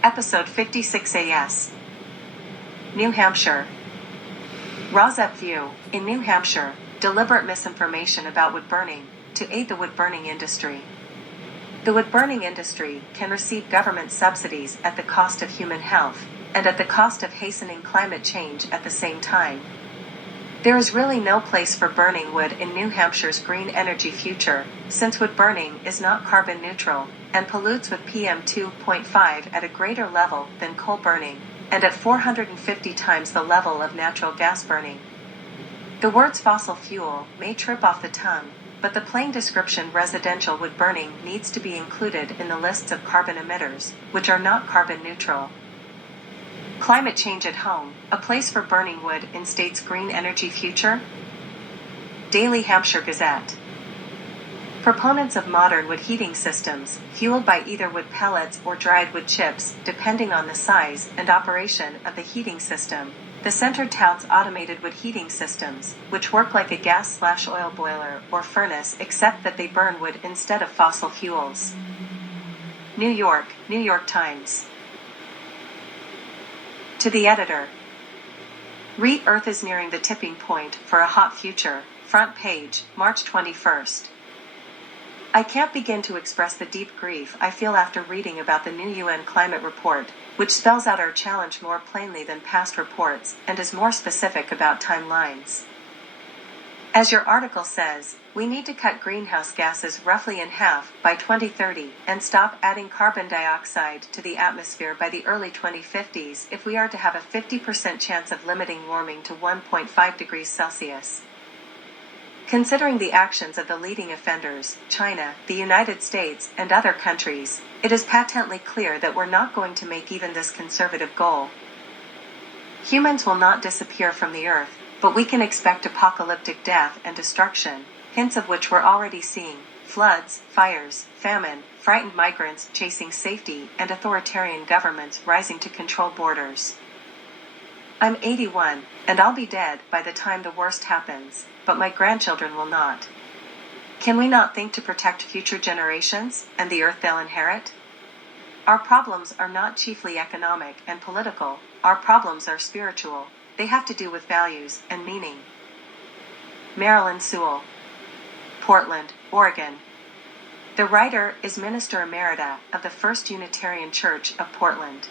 Episode 56 AS. New Hampshire. Rosette View, in New Hampshire, deliberate misinformation about wood burning, to aid the wood burning industry. The wood burning industry can receive government subsidies at the cost of human health, and at the cost of hastening climate change at the same time. There is really no place for burning wood in New Hampshire's green energy future, since wood burning is not carbon neutral, and pollutes with PM 2.5 at a greater level than coal burning, and at 450 times the level of natural gas burning. The words fossil fuel may trip off the tongue, but the plain description residential wood burning needs to be included in the lists of carbon emitters, which are not carbon neutral. Climate change at home, a place for burning wood in state's green energy future? Daily Hampshire Gazette. Proponents of modern wood heating systems, fueled by either wood pellets or dried wood chips, depending on the size and operation of the heating system. The center touts automated wood heating systems, which work like a gas/oil boiler or furnace except that they burn wood instead of fossil fuels. New York, New York Times. To the editor. Earth is nearing the tipping point for a hot future. Front page, March 21st. I can't begin to express the deep grief I feel after reading about the new UN climate report, which spells out our challenge more plainly than past reports and is more specific about timelines. As your article says, we need to cut greenhouse gases roughly in half by 2030 and stop adding carbon dioxide to the atmosphere by the early 2050s if we are to have a 50% chance of limiting warming to 1.5 degrees Celsius. Considering the actions of the leading offenders, China, the United States, and other countries, it is patently clear that we're not going to make even this conservative goal. Humans will not disappear from the earth, but we can expect apocalyptic death and destruction, hints of which we're already seeing: floods, fires, famine, frightened migrants chasing safety, and authoritarian governments rising to control borders. I'm 81, and I'll be dead by the time the worst happens, but my grandchildren will not. Can we not think to protect future generations and the earth they'll inherit? Our problems are not chiefly economic and political, our problems are spiritual. They have to do with values and meaning. Marilyn Sewell. Portland, Oregon. The writer is Minister Emerita of the First Unitarian Church of Portland.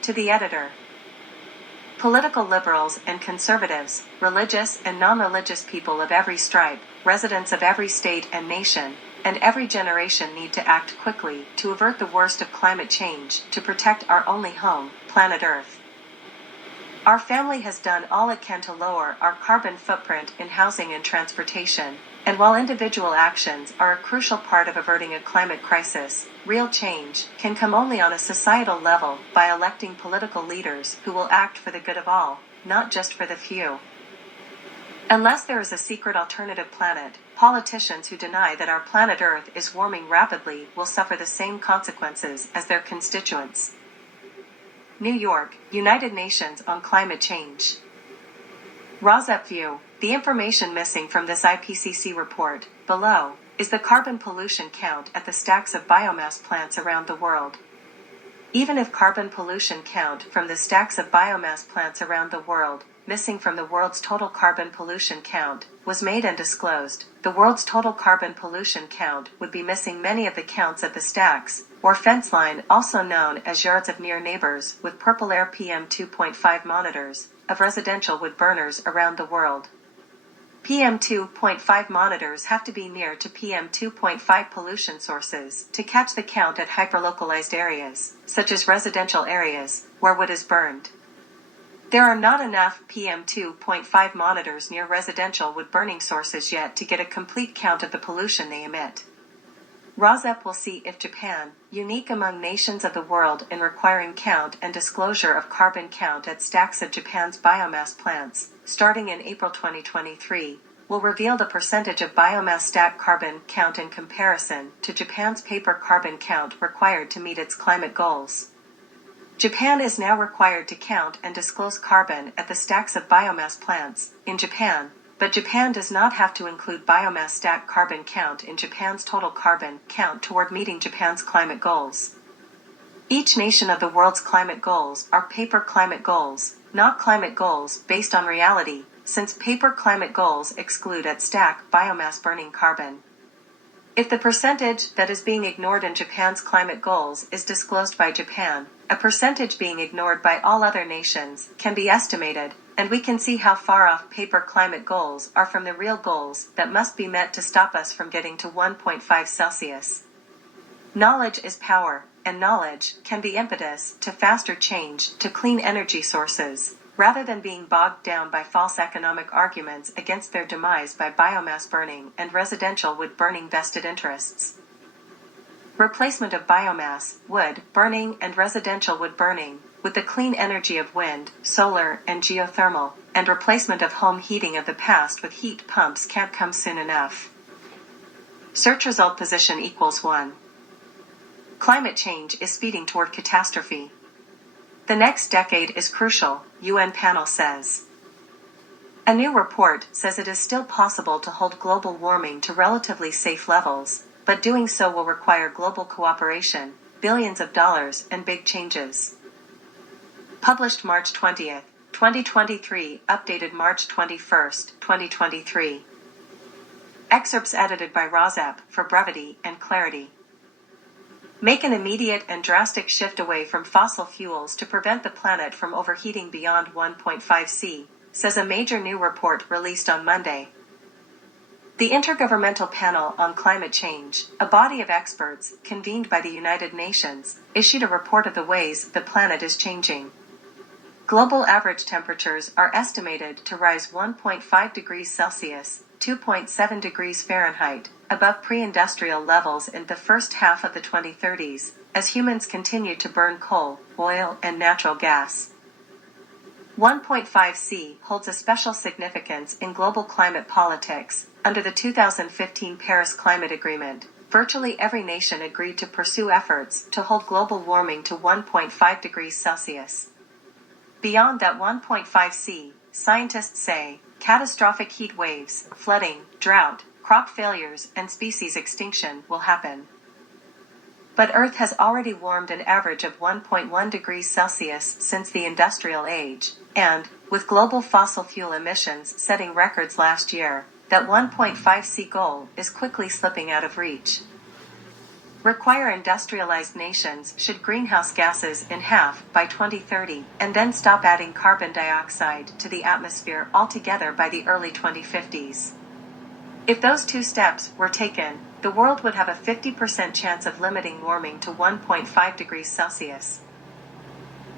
To the editor. Political liberals and conservatives, religious and non-religious people of every stripe, residents of every state and nation, and every generation need to act quickly to avert the worst of climate change, to protect our only home, planet Earth. Our family has done all it can to lower our carbon footprint in housing and transportation, and while individual actions are a crucial part of averting a climate crisis, real change can come only on a societal level by electing political leaders who will act for the good of all, not just for the few. Unless there is a secret alternative planet, politicians who deny that our planet Earth is warming rapidly will suffer the same consequences as their constituents. New York, United Nations on Climate Change. Rosette View. The information missing from this IPCC report, below, is the carbon pollution count at the stacks of biomass plants around the world. Even if carbon pollution count from the stacks of biomass plants around the world, missing from the world's total carbon pollution count, was made and disclosed, the world's total carbon pollution count would be missing many of the counts at the stacks, or fence line, also known as yards of near neighbors with purple air PM 2.5 monitors, of residential wood burners around the world. PM 2.5 monitors have to be near to PM 2.5 pollution sources to catch the count at hyperlocalized areas, such as residential areas, where wood is burned. There are not enough PM 2.5 monitors near residential wood burning sources yet to get a complete count of the pollution they emit. Rosette will see if Japan, unique among nations of the world in requiring count and disclosure of carbon count at stacks of Japan's biomass plants, starting in April 2023, will reveal the percentage of biomass stack carbon count in comparison to Japan's paper carbon count required to meet its climate goals. Japan is now required to count and disclose carbon at the stacks of biomass plants in Japan, but Japan does not have to include biomass stack carbon count in Japan's total carbon count toward meeting Japan's climate goals. Each nation of the world's climate goals are paper climate goals, not climate goals based on reality, since paper climate goals exclude at stack biomass burning carbon. If the percentage that is being ignored in Japan's climate goals is disclosed by Japan, a percentage being ignored by all other nations can be estimated, and we can see how far off paper climate goals are from the real goals that must be met to stop us from getting to 1.5 Celsius. Knowledge is power, and knowledge can be impetus to faster change to clean energy sources, rather than being bogged down by false economic arguments against their demise by biomass burning and residential wood burning vested interests. Replacement of biomass, wood burning and residential wood burning, with the clean energy of wind, solar, and geothermal, and replacement of home heating of the past with heat pumps can't come soon enough. Search result position equals 1. Climate change is speeding toward catastrophe. The next decade is crucial, UN panel says. A new report says it is still possible to hold global warming to relatively safe levels, but doing so will require global cooperation, billions of dollars, and big changes. Published March 20th, 2023, updated March 21st, 2023. Excerpts edited by Rozap for brevity and clarity. Make an immediate and drastic shift away from fossil fuels to prevent the planet from overheating beyond 1.5 C, says a major new report released on Monday. The Intergovernmental Panel on Climate Change, a body of experts convened by the United Nations, issued a report of the ways the planet is changing. Global average temperatures are estimated to rise 1.5 degrees Celsius, 2.7 degrees Fahrenheit, above pre-industrial levels in the first half of the 2030s, as humans continue to burn coal, oil, and natural gas. 1.5 C holds a special significance in global climate politics. Under the 2015 Paris Climate Agreement, virtually every nation agreed to pursue efforts to hold global warming to 1.5 degrees Celsius. Beyond that 1.5 C, scientists say, catastrophic heat waves, flooding, drought, crop failures, and species extinction will happen. But Earth has already warmed an average of 1.1 degrees Celsius since the industrial age, and, with global fossil fuel emissions setting records last year, that 1.5 C goal is quickly slipping out of reach. Require industrialized nations should greenhouse gases in half by 2030 and then stop adding carbon dioxide to the atmosphere altogether by the early 2050s. If those two steps were taken, the world would have a 50% chance of limiting warming to 1.5 degrees Celsius.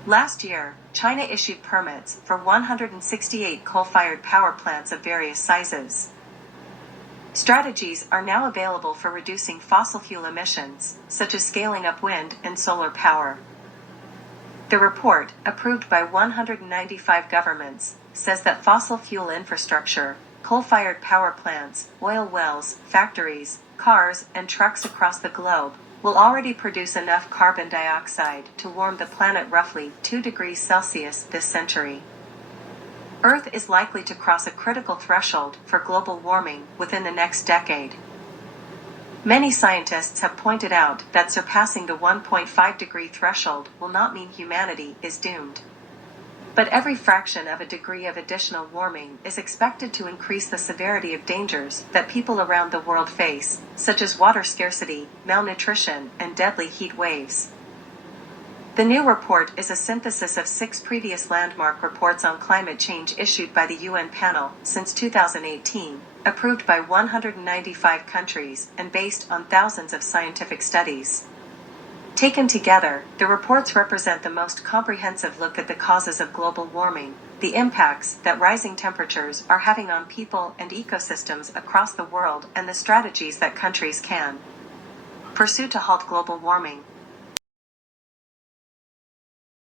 Last year, China issued permits for 168 coal-fired power plants of various sizes. Strategies are now available for reducing fossil fuel emissions, such as scaling up wind and solar power. The report, approved by 195 governments, says that fossil fuel infrastructure, coal-fired power plants, oil wells, factories, cars, and trucks across the globe will already produce enough carbon dioxide to warm the planet roughly 2 degrees Celsius this century. Earth is likely to cross a critical threshold for global warming within the next decade. Many scientists have pointed out that surpassing the 1.5 degree threshold will not mean humanity is doomed. But every fraction of a degree of additional warming is expected to increase the severity of dangers that people around the world face, such as water scarcity, malnutrition, and deadly heat waves. The new report is a synthesis of 6 previous landmark reports on climate change issued by the UN panel since 2018, approved by 195 countries and based on thousands of scientific studies. Taken together, the reports represent the most comprehensive look at the causes of global warming, the impacts that rising temperatures are having on people and ecosystems across the world, and the strategies that countries can pursue to halt global warming.